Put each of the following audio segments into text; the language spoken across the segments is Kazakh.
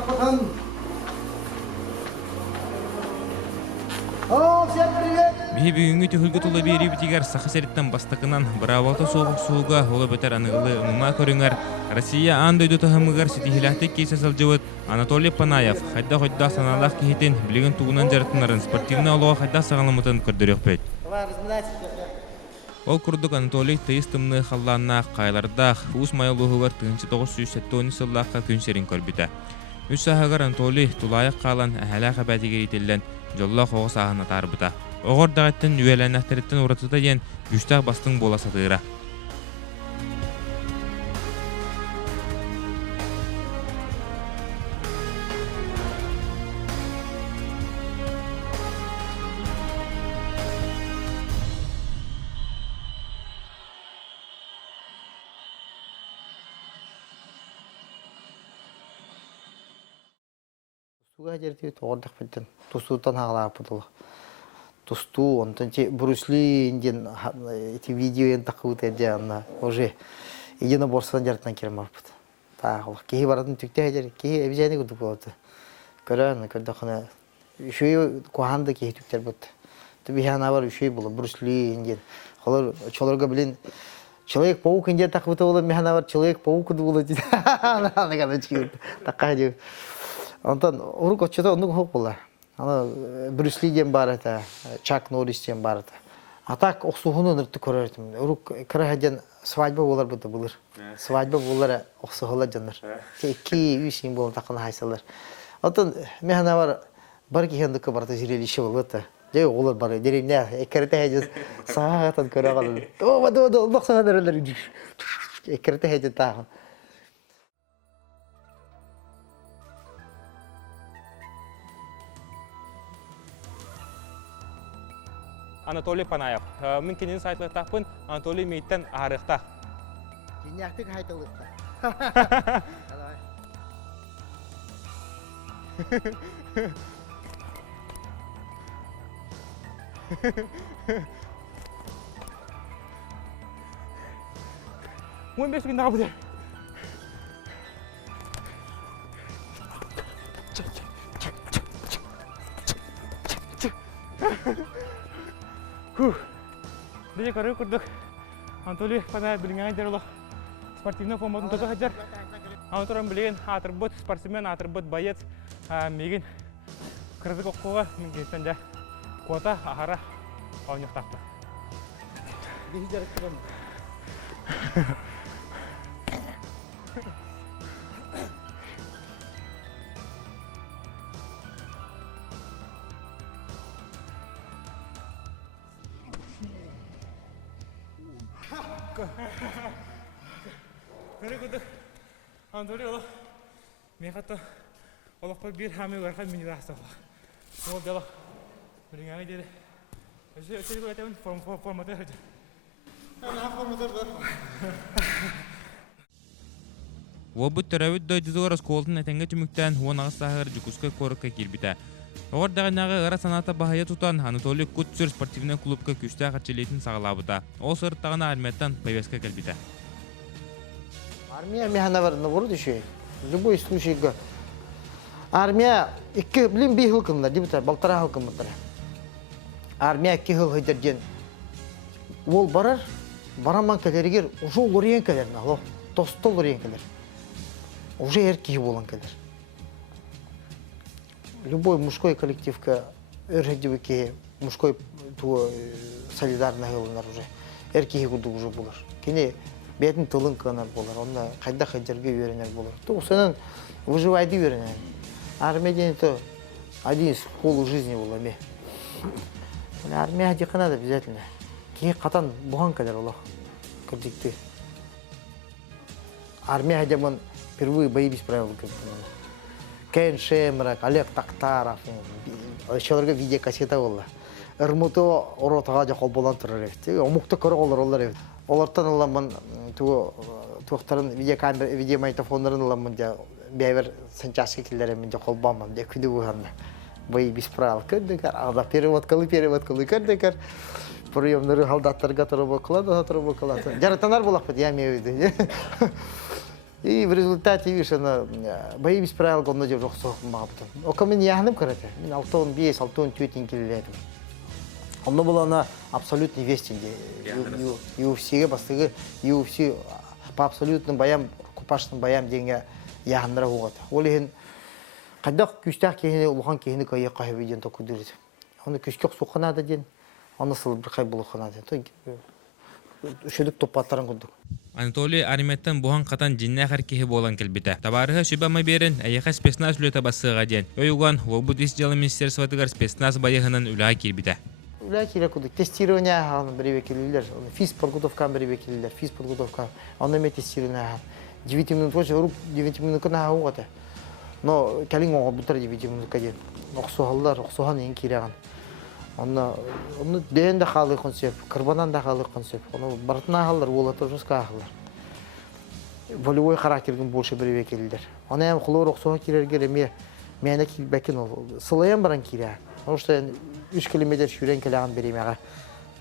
Барбахан. О, всем привет! Бихи бүгүнгү төхүлгө тула бери битигер сахасериттен бастакынан бравото соогусууга ола бетер аныгылы унума көрүңөр Россия андойду тахымыгар ситихилахтык кейсе салжыбыт Анатолий Панаев хайда саналах кихитин билеген тугунан жарытынарын спортивный олуга хайда сагаламытын көрдөрөкпөт. Ол курдук Анатолий тыйыстымны халланна кайлардах уус майолугугар 1970 сыллакка күнсерин көрбүтө. Үс сахагар Анатолий тулайык калан ахала хабатигер ителлен жолла хогус ахына тарбыта. Оғыр дағаттын үйәләнәхтереттен ұратыда ен күштақ бастың бола сатыра. Суга жерти тоордак беттен тусутан хагалаап бутул. Тусту онтон че Брюсли инден эти видео ен такут эдяна уже идена борсан жартан кермапт. Тагыл ки баратын түктө жер ки эбижени кудук болот. Көрөн көрдөкне үшөй коханды ки түктөр бут. Тубихана бар үшөй болот Брюсли инден. Холор чолорго билин Человек-паук инде такут болот механа бар Человек-паук кудук болот. Ана гадачки такади. Онтон урук очото ондук хок болла. Аны Брюсли ден бар это, Чак Норрис ден бар это. А так оксугуну ныртты көрөртүм. Урук кырахаден свадьба болар буда булыр. Свадьба болар оксугула жаныр. Эки үч ин болон такына хайсалар. Онтон механа бар кихендикке барта зрелище болот. Жай олар бар деревня экерте хажыз саатан көрө калды. О, бада баксандар. Экерте хажыз тагын. Анатолий Панаев. Мен кенен сайтлыктаппын Анатолий мейттен арыктак. Киняктык хайтылыкта. Мой беш gün daha bu der. Деже коры курдук. Анатолий Панаев билingen жерло. Спортивный форматын тота хаджар. Анатолий билеген атырбыт спортсмен, атырбыт боец. Меген кырдык окуга мен кенсенде кота ахара ойноктапты. Дежер кырым. 그리고 안토리 올라 메가또 올라파 bir hamle varken mini rasta var. O bela bringa ide. Özellikle böyle temin formatör. Ana formatör var. Вобут төрөбүт дойдузугар осколтун этенге түмүктен хуонагы сахар жукуска корукка кирбите. Огор дагынагы ыра саната бахая тутан Анатолий Кутцер спортивный клубка күстэ качылейтин сагалабыта. Ол сырттагына армияттан повестка келбите. Армия механа бар, наоборот еще. Любой случай. Армия, блин, бихил кымда, дебута, балтара халкымда. Армия кихил хайдерден. Ол бараман келергер, уже лорен келер, нало, тосто лорен келер. Уже эркихи болан келер. Любой мужской коллективка, эргедивики, мужской солидарный хылынар уже. Эркихи кудук уже болар. Кене бетін тылын кынар болар, онда қайда хайдерге үйренер болар. То сенен выживайды үйренер. Армия то один из школы жизни был ами. Армия дикана надо обязательно. Кей катан буган келер Аллах. Кырдикти. Армия демон впервые бои без правил кырды. Кен Шемрак, Олег Тактаров, человек видеокассета была. Эрмуто оротага жакол болан турар. Омукта көрө олар. Олардан аламын туактарын видеомагнитофондарын аламын да бевер санчаски киллеремен жакол бамам да күдү буганна. Бои без правил кырдыкар, ада перевод кылы кырдыкар. Приемдары халдаттарга турабы кылады. Жаратанар болак бит, я имею в виду. И в результате, видишь, она бои без правил гонно же жоқ соқым бағыпты. Ока мен яғыным көрәті. Мен 6-10 түйетен келеледім. Онда бұл ана абсолютный вестинде. UFC-ге бастығы, UFC по абсолютным боям, купашным боям денге яғындыра оғады. Ол еген қайдақ күстақ кейіне, ұлған кейіне көйе қайы ден тоқы дүреді. Оны күстек соқынады ден, оны сылы бір қай бұл оқынады. Үшедік топпаттарын күндік. Анатолий Ариметтен бухан катан жинне харкихи болан келбите. Табарыха шүбама берен аяха спецназ үлөтө басыга ден. Өйуган Обуд исжалы министерствотыгар спецназ байыгынан үлаа кирбите. Үлаа кире күндік. Тестирование ағалын біребе келілер. Физподготовкан біребе келілер. Физподготовка. Оны ме тестирование ағалын. 9 минут вообще рук 9 минут кына ағуғаты. Но кәлің оға бұтар 9 минутка ден. Оқсуғалдар, оқсуған ең кираған. Оны ден де қалы концепт, кырбанан да қалы концепт. Оны барытына ағалар, олаты жосқа ағалар. Волевой характердің больше біребе келілдер. Оны әм құлыр оқсуға керергер еме мәне келбәкін ол. Сылайын баран кере. Потому что 3 километр шүрен келеген беремеға.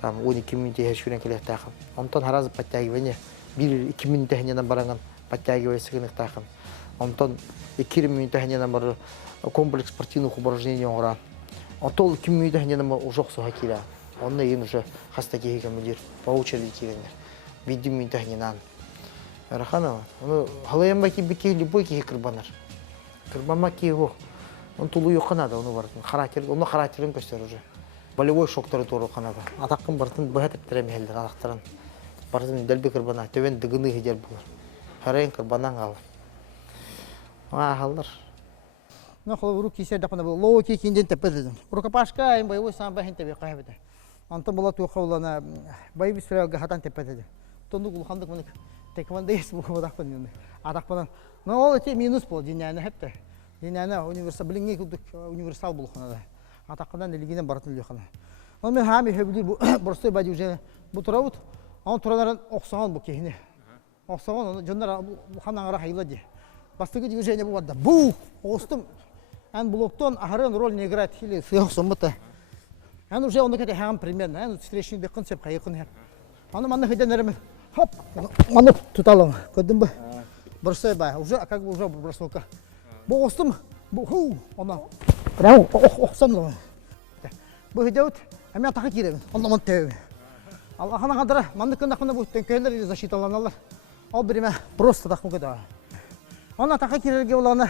12 минут шүрен келек тақым. Онтан харазы паттягиване 1-2 минут әненен баранған паттягивай сығынық тақым. Онтан 2 минут әненен бар комплекс спортивных упражнений оңыран. Онтол 2 минут әненен ұжық соға кере. Онына ең уже хаста кейге мүдер по очереди керендер. 5 минут әненен. Раханова, оны халайын баки беке любой кейге кірбанар. Кірбанма кейге он тулу yoqanады, оны бартын. Оны характерін көстер уже. Болевой шоктары туры қанады. Атаққын бартын бұғатып тіремелдер атақтарын. Бартын дәлбе кірбана, төбен дығыны хедер бұлар. Харайын кірбанан қалыр. Ағалар. Нақылы ұру кейсер дақына бұл. Лоу кей кейінден тәппедеді. Рукапашқа айын боевой сан бәхін тәбе қайбеді. Антон бола туға олана байбі сүрәуге хатан тәппедеді. Тондық ұлқандық мұнық тәкіманда ес бұл атақпын. Атақпынан. Но ол өте минус бұл деняны хепті. Деняны біліңе күлдік универсал бұл қанады. Атаққыдан әлігінен баратын үлі қана. Ол мен хами хөбілдер бұрыстой бәді уже бұл тұрауыд. Оның тұранарын оқсаған бұл кейіне. Оқсаған, жондар бұл қанаңыра қайыла де. Бастығы движение бұл барды. Бұл! Оғыстым. Ән блоктон ағырын роль не играет. Или сүйоқсын бұты. Ән уже оны кәте хағын примерно. Ән встречный бекін сеп қайықын әр. Аны манны хөйден әрімін. Хоп! Маны тұталым. Көддің бі? Бұрыстой бай. Уже, как бы уже бросылка. Бұл оғыстым. Бұл, она. Прямо оқсамлы. Бұл хөйдеуіт. Әмен тақы керемін. Оны мұн тәуі. Аллахана қадыра. Манны күн ақына бұл төнкөйлер защиталаналар. Ал біріме просто тақы көді. Она тақы керерге олағына.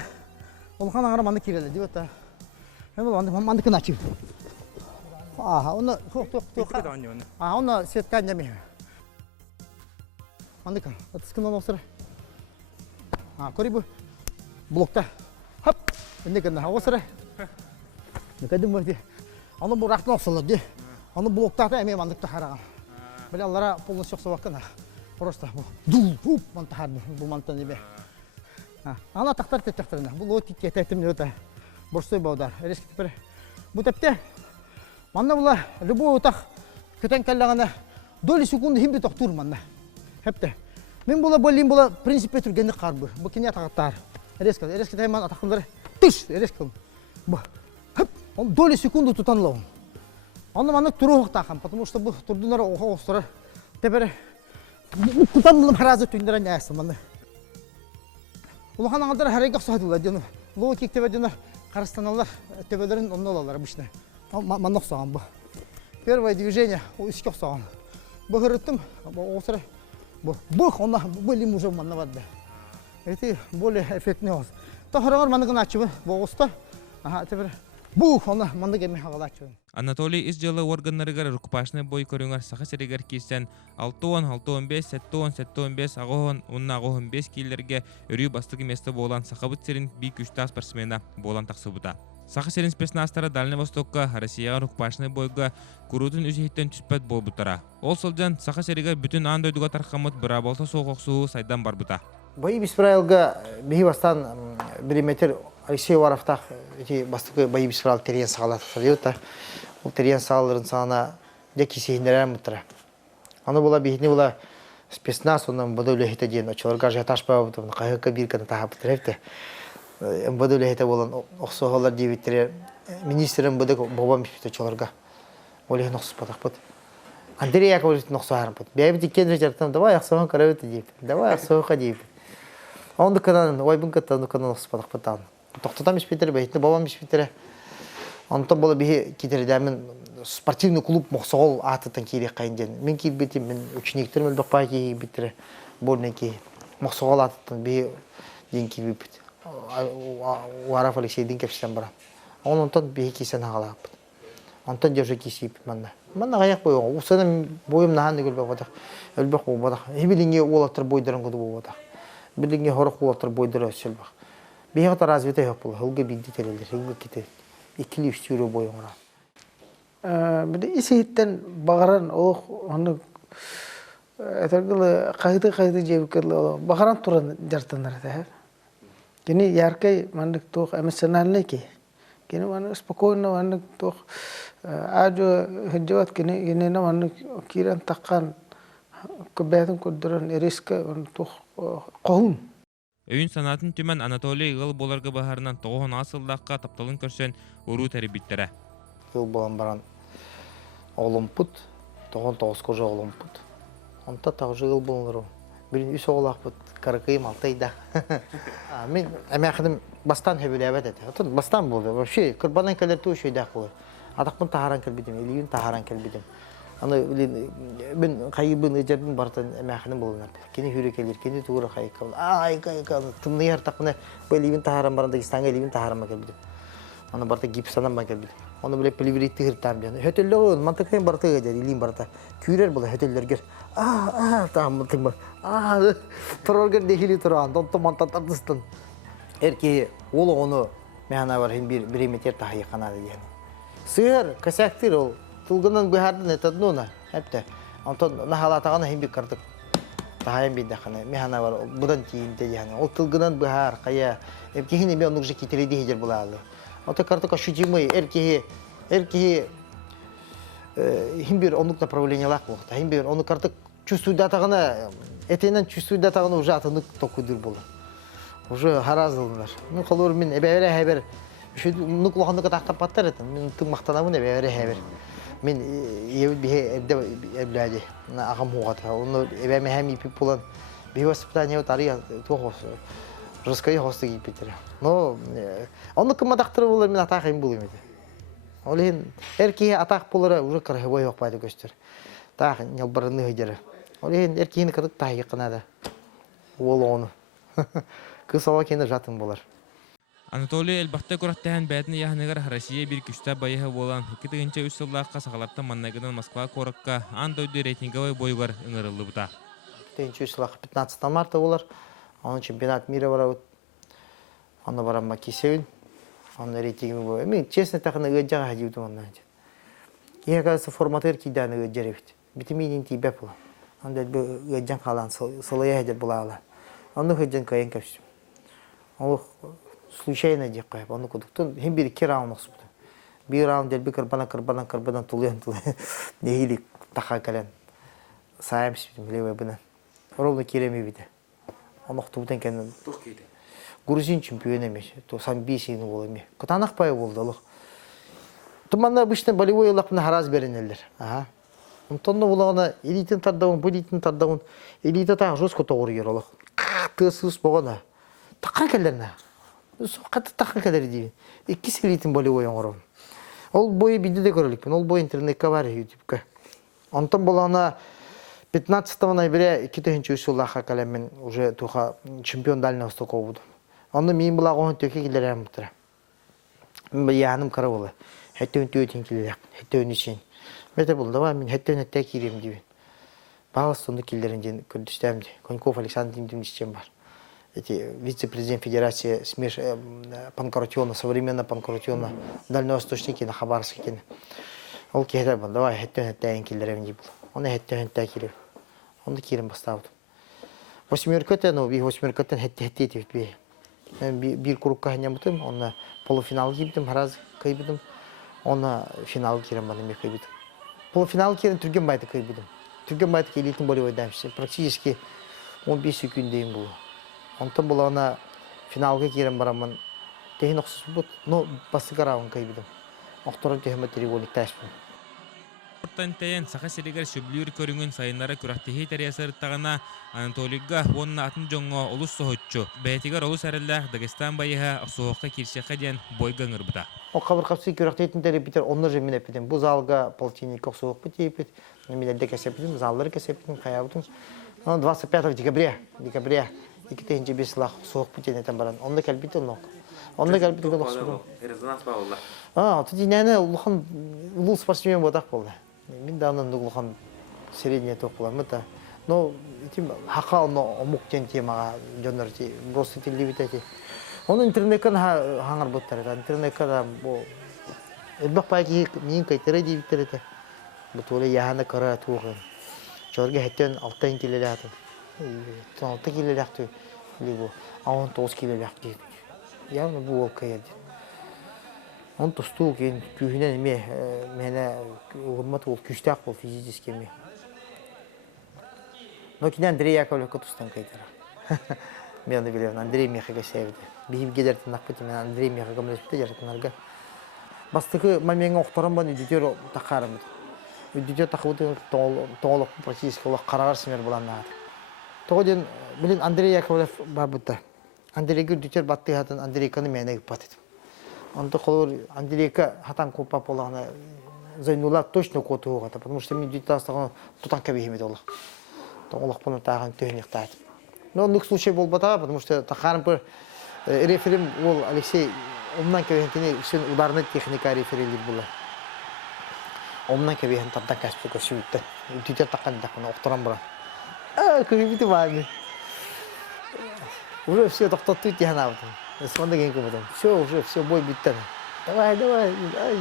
Олған аңыра манны керелі. Деп өтті. Манны күн açı. Оны оны светка неме. Манны күн. Отыскынан осыры. Көрі бұл. Блокта. Хоп! Önde kendine hava sıra. Ne kadar mı diye. Onu bu rahatla olsunlar diye. Onu blokta da emeğim andık tahara. Böyle Allah'a polun çok savakın ha. Просто bu dul hup mantahar bu mantan gibi. Ana taktar taktarına. Bu lotik yetetim diyor da. Borçlu bağlar. Eski tipi. Bu tepte. Manna bunlar. Любой utak. Köten kellağına. Doли sekundu himbi taktur manna. Hep de. Men bula bolim bula prinsipe türgenlik karbı. Bu kinya taktar. Eski hemen atakları. Тыш, резко. Он доли секунды тутанлау. Он маннык туру тахам, потому что бұл турдунар оға остыры. Теперь тутанлым харазы түйіндерін әсі манны. Улахан аңалдар харайға ұқсадылар дену. Лоу кек тебеденер қарыстаналар тебедерін онны олалар обычно. Манны ұқсаған бұл. Первое движение үске ұқсаған. Бұл ғырыттым, остыры. Бұл онна бөлім уже манны барды. Это более эффектный оғыз. Тахарагар мандыгын ачыбы, боғыста. Теперь бух, оны мандык еме хағал ачыбы. Анатолий исжалы органнарыгар рукпашны бой көріңар сақы серегер кейстен 6-15, 7-15, ағоғын, ұнна ағоғын 5 кейлерге өрі бастығы месті болан сақабыт серін бей күшті спортсмена болан тақсыбыда. Сақы серін спецнастары Дальний Востокка, Россияға рукпашны бойға күрутын үзіхеттен түспәт бол бұтара. Ол сылжан сақы серегер бүтін андойдуға тарқамыт бұра болта соғықсуы сайдан бар бұта. Бои без правилга беги бастан бериметр Алексей Варовтах эти бастыкы бои без правил терен сағалат садыйыта. Ол терен сағаларын сағана деки сейіндерен мұттыра. Аны бола бейхіне бола спецназ, онын бұды үлехеті дейін. Очыларға жаташ бау бұды, қайыққа біркені тағап бұттырепті. Бұды үлехеті болан оқсуғалар дейбеттері министрін бұды бобам бейбет очыларға. Олеген оқсыз батақ бұд. Андрей Яковлевич оқсуғарын бұд. Бәйбет екен речертім, давай ақсуған қарабеті дейбет. Давай ақсуға дейбет. Онды канан, ойбын кытта, онды канан оспадық пытан. Тоқтатам испетері, бәйтіні бабам испетері. Онтан бола бейі кетердәмін спортивный клуб моқсоғол атытын керек қайынден. Мен кейіп бетім, мен учениктерім өлбек бай кейіп беттері. Болнен кей моқсоғол атытын бейі ден кейіп бет. Уараф Алексейдің кепсізден бара. Онтан бейі кейсен ағалақ бет. Онтан держа кейсейіп манна. Манна ғаяқ бойын. Усаным бойым нағанды көлбек бадақ. Өлбек бол бадақ. Хебеліңе олаттыр бойдырын көді бол бадақ. Біліңе хорық олаттыр бойдыры өсілбақ. Бейі ғата развита еқ бол. Хылғы бейді телелер. Хылғы кетеді. İkili üstüyle boyun var. Bir de isihitten bağıran o onu etergili kaydı cevkirli bağıran turan jartanlar da. Kini yarkay mandık toh emsenanle ki. Kini mandık spokojno mandık toh ajo hecovat kini na mandık kiran takkan kubetun kuduran riske toh kohun. Өйін санатын түмен Анатолий ғыл боларғы бағарынан тоғын асылдаққа тапталын көрсен ұру тәрібіттері. Ғыл болан баран оғылым пұт, тоғын тоғыз қожа оғылым пұт. Онта тағжы ғыл болыныр. Бірін үс оғылақ пұт, қарықайым алтайда. Мен әмәқідім бастан хөбілі әбәт әді. Бастан болды. Вообще, күрбанан кәлерті өшейдәқ болды. Адақпын тағаран кәлбедім, елейін тағаран кәлбедім. Ben kaybın ecerdin bartan emeğinin bulunur. Kendi hürriyekeler, kendi tuğra kaybı. Ay tımlıyı her takımda böyle evin taharam baranda İstanbul'a evin taharama geldim. Onu barta Gipistan'dan ben geldim. Onu böyle pelivritti hırtam diyor. Höteller mantıklı barta eder, ilim barta. Kürer böyle höteller gör. Tamam mantıklı. Tororger dehili toran, tonto mantat atıstan. Erkeği onu mehana var hem bir meter tahayı kanadı yani. Sığır, kasaktır ol. Tulgunan bihardan etadın ona hep de. Ondan nahalatağına hem bir kardık. Daha hem bir dakika mehana var. Budan tiyinde yani. O tulgunan bihar kaya. Erkeğin bir onlukça kitledi hicr bulalı. Ondan kardık aşucimay erkeği hem bir onluk направление lak oldu. Hem bir onu kardık чувствует тағына etenen чувствует тағына уже атынık tokudur bulur. Уже harazlılar. Ну kalır min ebevere haber. Şu nuklağını taqtap patlar etin. Min tüm maqtanamın ebevere haber. Men evde bir evde evladı. Ağam hoğata. Onu eve mehmi ipip bulan. Bir воспитание тария тоғыз. Русская хосты гипетер. Но onu kıma taktırı bulur men ataqayım bulayım edi. Олен erkeğe ataq bulur уже karhıboy yok baydı göster. Taq yalbarını hıcırı. Олен erkeğini kırık tağı yıkınadı. Ol onu. Kız ova kendi жатын болар. Анатолий элбақта көраттәһән бәтіне яһыныгар Россия бір күшті байығы болан 2-3 үсіллаққа сақалатты маннагынан Москва қорыққа андойды рейтинговой бойғар ыңырылы бұта. 15 марта олар. Onun чемпионат мира бар. Оны барам Макисевин. Оны рейтинговый бой. Мен честно тақына өджаға хадиудым ондан. Ең қазысы форматыр кейдәні өджеревет. Бітімейден тейбәп бұл. Онда өджан қалан солая хадер бұла ала. Оны өджан кайын көпсім. Ол случайно деп қойып, оны көдіктен hem bir iki round olsun. Bir round del bir kırbanan tuluyan. Nehili taqa kalen. Sayam sibidim leve buna. Ровно кереми биде. Onu tuğdan kendin. Грузин чемпион емес. То сам бесейін ол еме. Кытанақ пай болды олық. Туманда обычно болевой лапына хараз беренелер. Онтонны олағына элитін тардауын, бұлитін тардауын. Элиті тағы жосқа тоғыр ер олық. Тысыз болғана. Таққан кәлеріне. Қатты таққан кәлері дейін. Еккесі элитін болевой оңырым. Ол бойы биді де көрілікпен. Ол бойы интернетке бар ютубқа. Онтон болғана 15 ноября 2000 жылға кәлеммен уже туға чемпион Дальнего Востока болдым. Оны мен бұлақ оған төке келерем бұтыра. Мен яғаным қара болы. Хәттеуін төйтен келерек, хәттеуін үшін. Мәті болды ба, мен хәттеуін әттәй керем дейбін. Бағыз сонды келдерін ден көрдістәмді. Коньков Александр Демдемдістен бар. Вице-президент Федерации панкратиона, современно панкратиона Дальневосточники на Хабаровске кені. Ол кейдер болды, давай хәттеуін әттәйін келерем дейбін. Оны хәттеуін әттәй керем. Оны керем бастауды. Восьмеркөтен, bir восьмеркөтен хәтті етіп Ben bir kurukka hanyamıdım, ona polofinal gibiydim, haraz kaybıdım. Ona final giren bana kaybıdım. Polofinal giren Türkiye baydı kaybıdım. Türkiye baydı ki elitin böyle oynaymıştı. Praktически 15 sekundeyim bu. Ondan bula ona finalga giren baramın. Tehin oksuz bu, no bastı karavun kaybıdım. Oktora tehme televonik taşpın. Спорттан тәйен сақа серегер сүблүр көрүңүн сайынлары күрәхтихи тәриясырыттағына Анатолийга онна атын жоңго олус соһотчу. Бәйтигер олус әрілләқ Дагестан байыға соғыққа киршеққа ден бойгаңыр бұда. Ол қабырқапсы күрәхтейтін тәрепетер, онны же мен әпетем. Бұл залға полтинников соғық бітейпет. Менерде кәсепетім, заллары кәсепетім, қаябытым. 25 декабря 2005 лақ соғық бітейін әтен баран. Онда кәлбеті ол ноқ. Онда кәлбеті ол ноқ. Резонанс ба олла. Тұты нәні ұлықын ұлыл спортсмен бодақ болды. Мен дағынан ұлықын средния тоқ боламын. Но хақа оны омук тен темаға жондар просто телевизия те. Оны интернеттен хаңар боттар. Интернеттен бұл элбақ пайки мен кайтары дейбіттер еді. Бұл толы яғаны қара туғы. Жорға хәттен 6 келелі атын. 6 келелі ақты. 19 келелі ақты. Яғны бұл ол қайырды. Он тосту кейін күйінен мені ұғырмат ол күштақ бол физически ме. Но кейін Андрей Яковлевқа тұстан қайтара. Мен оны білемін, Андрей Мехаға сәйбіді. Бейіп кедерден ақпеті, мен Андрей Мехаға мүлеспеті жаратынарға. Бастықы мәменге оқтарым баны үдетер тақарымды. Үдетер тақыбыды тоғылық практически олақ қарағар семер болан ағады. Тоғыден білін Андрей Яковлев бар бұдды. Андрейге үдетер батты хатын Андрейканы мәне күппат едім. Онда қолыр Андрейка хатан көппап олағына Зайнула точно көті оғады, потому что мен үдетер астағына тұтан кәбейхемеді олақ. Тоғылық бұны тағын төхінекті айтып. Но он случай был батага, потому что тахарым бір реферим ол Алексей омнан кәбейхентіне үсен ударны техника реферилер болды. Омнан кәбейхен таптан кәспі көсі өтті. Үтетер таққан дақына оқтыран бұра. Көбейбіті бәрі. Уже все тоқтатты өтті яна бұдым. Сонда кейін көбедім. Все, уже все бой бүттен. Давай,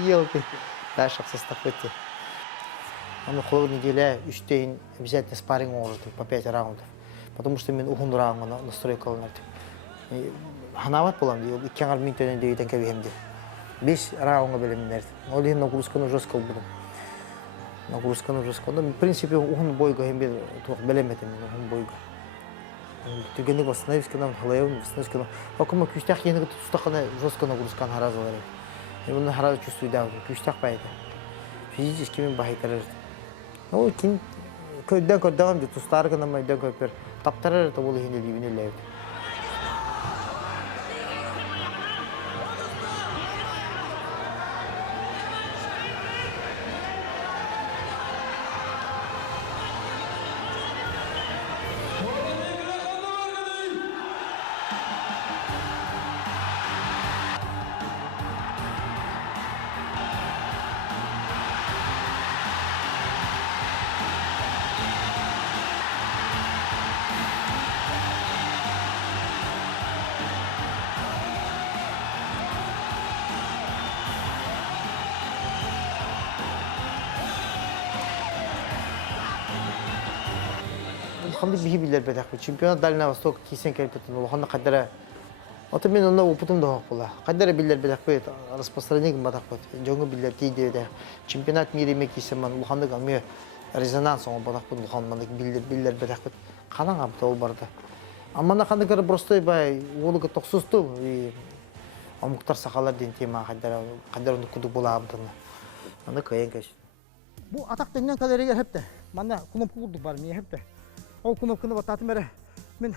елки. Да, шақсыз тақ өтті. Аны қолы неделя 3 обязательно спарринг можете по 5 раундов. Потому что мен ухун раундына настройкаланар. Ханават болам ди, 2 минуттан дейден кәбейхемде. 5 раундға белемдер. Ол енді нагрузканы жесткал будым. Нагрузканы жесткал. В принципе, ухун бойга хембе туқ белеметем мен ухун бойга. Түгенде восстановискадан халаевым, восстановискадан. Окума күштақ еңігі тұстақына жестко нагрузканы харазалар. Мен харазы чувствую да, күштақ байды. Физически мен бахайтарар. Ну, кин көйден де тұстары ғана майдан көпер. Таптарар да болы хенде дейбіне ләйді. Хамды бихи билер бедақ бі. Чемпионат Дальнего Востока кейсен кәлпетін ол. Ханда қаддара. Оты мен онда опытым да хоқ бола. Қаддара билер бедақ бі. Распространегім бадақ бі. Жоңы билер дейді бедақ. Чемпионат миреме кейсен ман. Лухандық әме резонанс оңы бадақ бі. Лухандық билер бедақ бі. Қанан қабыта ол барды. Аммана қандықары простой бай. Олығы тоқсызды. Амуқтар сақалар ден тема қаддара. Қаддара онды күдік бола абдыны. Анда көйен кәш. Бұл атақтыңнан калерегер хепті. Мана құнып құлдық бар мен хепті. Ол кнопканы бататым әрі. Мен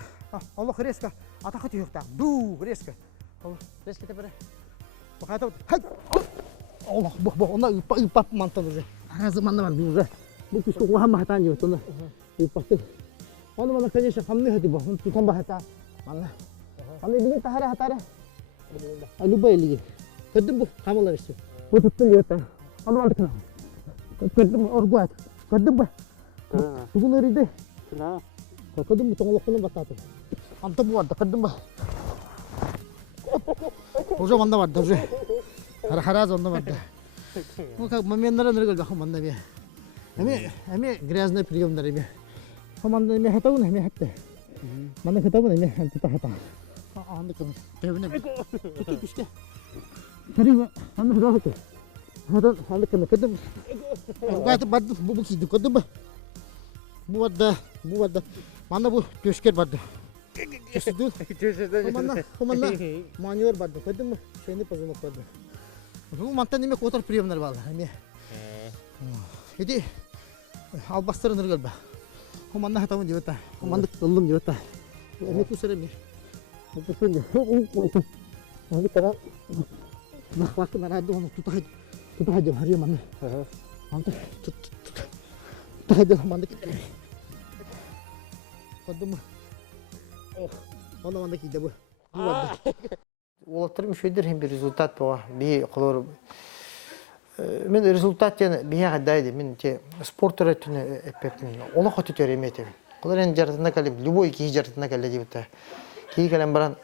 Аллах резко атақы түйіқтақ. Ду резко. Резко тепері. Бақайта бұд. Хайт! Аллах, бұл. Онда ұйпап мантан ұзы. Аразы манда бар бұл. Бұл күшті оған бақайтан жауыт. Онда ұйпақты. Онда мана, конечно, қамны хөті бұл. Оны тұтан бақайта. Мана. Қамны білген тахары хатары. Любай лиги. Көрдің бұл. Қамылар ішті. Бұл тұттың жауытта. Онда манда кіна. Көрдің бұл. Оргуайт. Көрдің бұл. Түгін өрейді. Kadın bu tonglukunu batatu. Anta bu vardı, kadın bu. Hoca manda vardı, hoca. Haraz onda vardı. O kadar mamenlara nereye geldi manda bir. Emi grazne priyomlar emi. Manda emi hata bu ne emi hatta. Manda hata bu ne emi hata. Anda kadın. Devne. Tutu işte. Kariba, anda hata hata. Anda kadın. Gayet vardı bu kiydi kadın bu. Bu vardı. Manda bu göşker vardı. Göşürdü. Komanda manyor vardı. Kadın mı? Şeyini pazarlık vardı. Bu mantan nime kotar priyomlar vardı. Ити албастарын ыргал ба. Хоманна хатамын дебета. Хоманды кылдым дебета. Эме кусерем. Отпусунда. Оны кара. Нахвакты нараду оны тутахай харио манна. Анты тутахай хоманды. Кадым. Оны манда киде бу. Олаттыр мүшөйдер hem bir результат бага. Би кылыр. Мен результат яны бия гадайды. Мен те спорт өтүнө эппепмин. Ола хоту теремете. Кылыр эн жартына калып, любой ки жартына калып дебета. Ки калам баран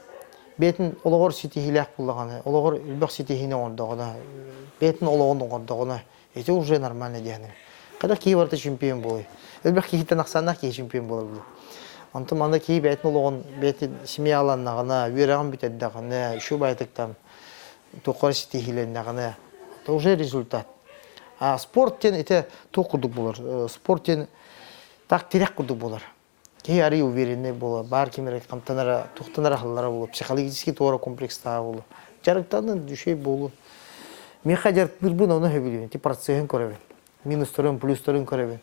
бетин ологор сити хилак буллаганы, ологор үлбак сити хине ондогона, бетин ологон ондогона. Это уже нормально дияны. Када ки барта чемпион болой. Үлбак ки хитен аксана ки чемпион болор. Антым анда ки бетин ологон, бетин семья аланнагына, вераган битеддагына, шу байтыктан токор сити хиленнагына. Это уже результат. А спорт тен это токурдук болор. Спорт тен так терек курдук болор. Кей ари уверенный болор. Бар кимерек камтанара, тухтанара халлара болор. Психологический тора комплекста болор. Жарыктанын düşey болор. Меха жарыктырбын оны хөбүлүн. Ти процессын көрөбүн. Минустарын, плюстарын көрөбүн.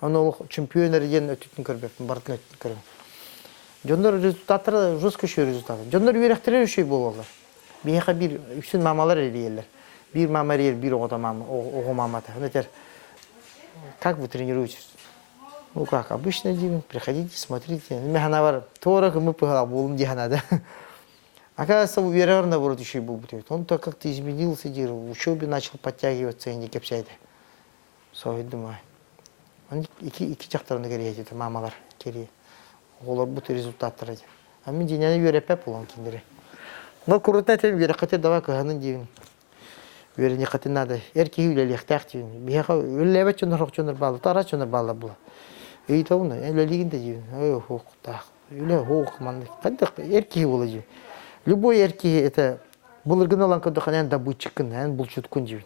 Аны ол чемпиондар ден өтүтүн көрбөкмүн, бартын өтүтүн көрөбүн. Жондор результаттары жестко результат. Жондор үйрөктөрө düşey болорлар. Меха бир үчүн мамалар элелер. Bir mama yer, bir oğda mama, oğu mamata. Как вы тренируетесь? Ну как, обычно делаем, приходите, смотрите. Механавар, торок мы погнали, диханада. Оказывается, у Верера наоборот еще и был. Он то как-то изменился, в учебе начал подтягиваться и не кепсяйда. Совет думаю. Он iki жактарына керейт, это мамалар керей. Олар бут результаттар. А мен деняны үйрөпеп болон киндери. Но курутна тем үйрөкөтө давай кыганын дейин. Верни хаты надо. Эрки үлели хтахти. Биха үлебе чонор чонор балы, тара чонор балы бул. И тоуна, элелигинде жи. Ой, хук так. Үле хук ман. Кадак эрки болажы. Любой эрки это булыргын алан кодоханан да бучыкын, ан булчуткун жи.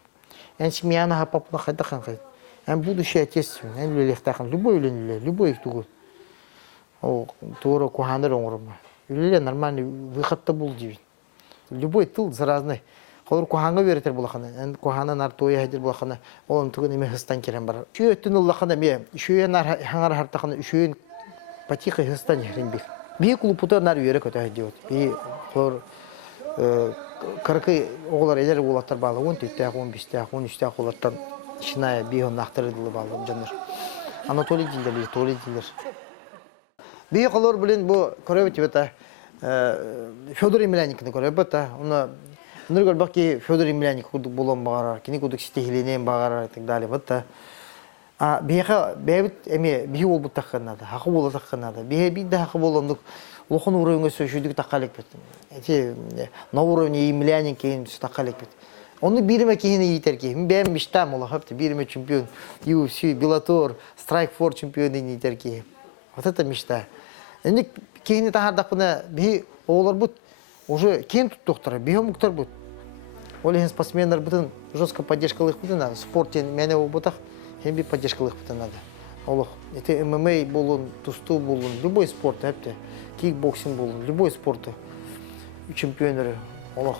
Ан семьяна хапапна хадахан хай. Ан будущий отец, ан үлели хтахан. Любой үлели, любой тугу. О, туро кухандар оңрма. Үлели нормальный выходта бул жи. Любой тыл заразный. Колор куханга беретер булахана. Эн кухана нар тойя хадир булахана. Олон тугун эме хыстан керен бар. Шөттүн уллахана ме. Шөйен нар хаңар хартахана шөйен патиха хыстан херен бик. Би клубута нар үйрө көтө хадиот. Би колор каркы оглар элер булаттар балы. 14-те, 15-те, 13-те оглардан чиная би он нактырдылы балы жандар. Анатолий дилер. Би колор билен бу көрөбөт бета. Федор Емельяникни көрөбөт. Уна Нұргал баки Федор Емельяник кудук болон багарар, кини кудук стихиленен багарар и так далее. Вот а биха бебит эме бихи болбут такканада, хакы боло такканада. Бихи бидде хакы болондук лохон уровенге сөйшүдүк таккалек бет. Эти на уровне Емельяник кейин таккалек бет. Оны бириме кейин ийтер кейин. Бем мечтам ола хапты бириме чемпион UFC, Bellator, Strikeforce чемпионы ийтер кейин. Вот это мечта. Эми кейин тахардакына бихи оолор бут уже кем тут доктора, биомуктар бут. Олеген спортсмендар бутын жестко поддержкалык бутын надо. Спорт мене бутах, hem bir поддержкалык бутын надо. Олох, это ММА болун, тусту болун, любой спорт, хепте, кикбоксинг болун, любой спорт. Чемпиондары, олох,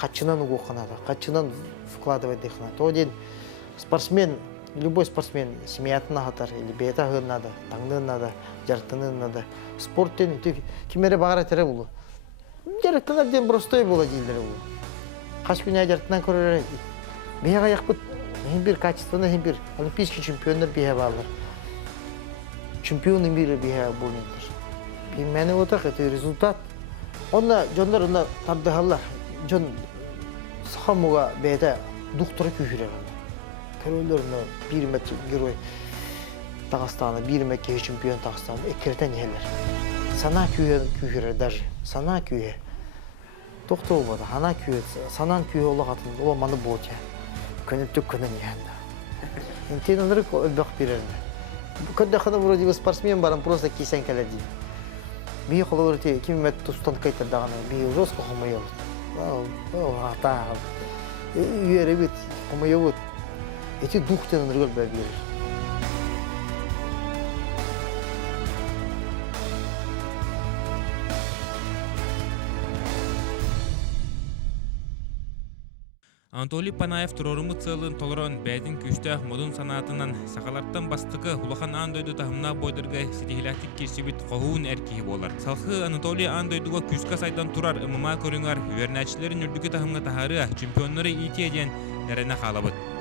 качынан угуха надо, качынан вкладывать дых надо. То один спортсмен, любой спортсмен, семьятына хатар, или бета хыр надо, таңнын надо, жартынын надо. Спорттен, кимере багара тере болу. Жарыктанар ден простой бола дейдер бул. Каш күнү жартынан көрөр. Бияга якпыт. Бир качественно, бир олимпийский чемпиондар бия балдар. Чемпионы мира бия болундур. Би мене отак это результат. Онда жондар онда тардыгалар. Жон сахамуга бета доктор күйрөр. Көрөлөрүнө 1 метр герой Дагыстана, 1 метр чемпион Дагыстана экертен елер. Сана күйрөр даже. Сана күйе. Доктор болду. Ана күйе, санан күйе олагатын. Ол маны болчу. Көнөттүк көнөн янда. Интенер өлбөк берер. Когда хана вроде спортсмен барам просто кисен келеди. Би холорти кимет тустан кайтардаганы. Би жестко хомоёл. Ата. Үйрөбүт, хомоёбут. Эти духтен ргөл берер. Анатолий Панаев турорумут сылын толорон бәйдин күстәх модун санатынан сақаларттан бастықы улахан андойду тахымна бойдырга сетихилактик кирсибит қоғуын әркейі болар. Салқы Анатолий андойдуға күсқа сайдан турар ымыма көріңар, вернәчілерін үрдігі тахымға тахары чемпионнары ити еден нәріне қалабыд.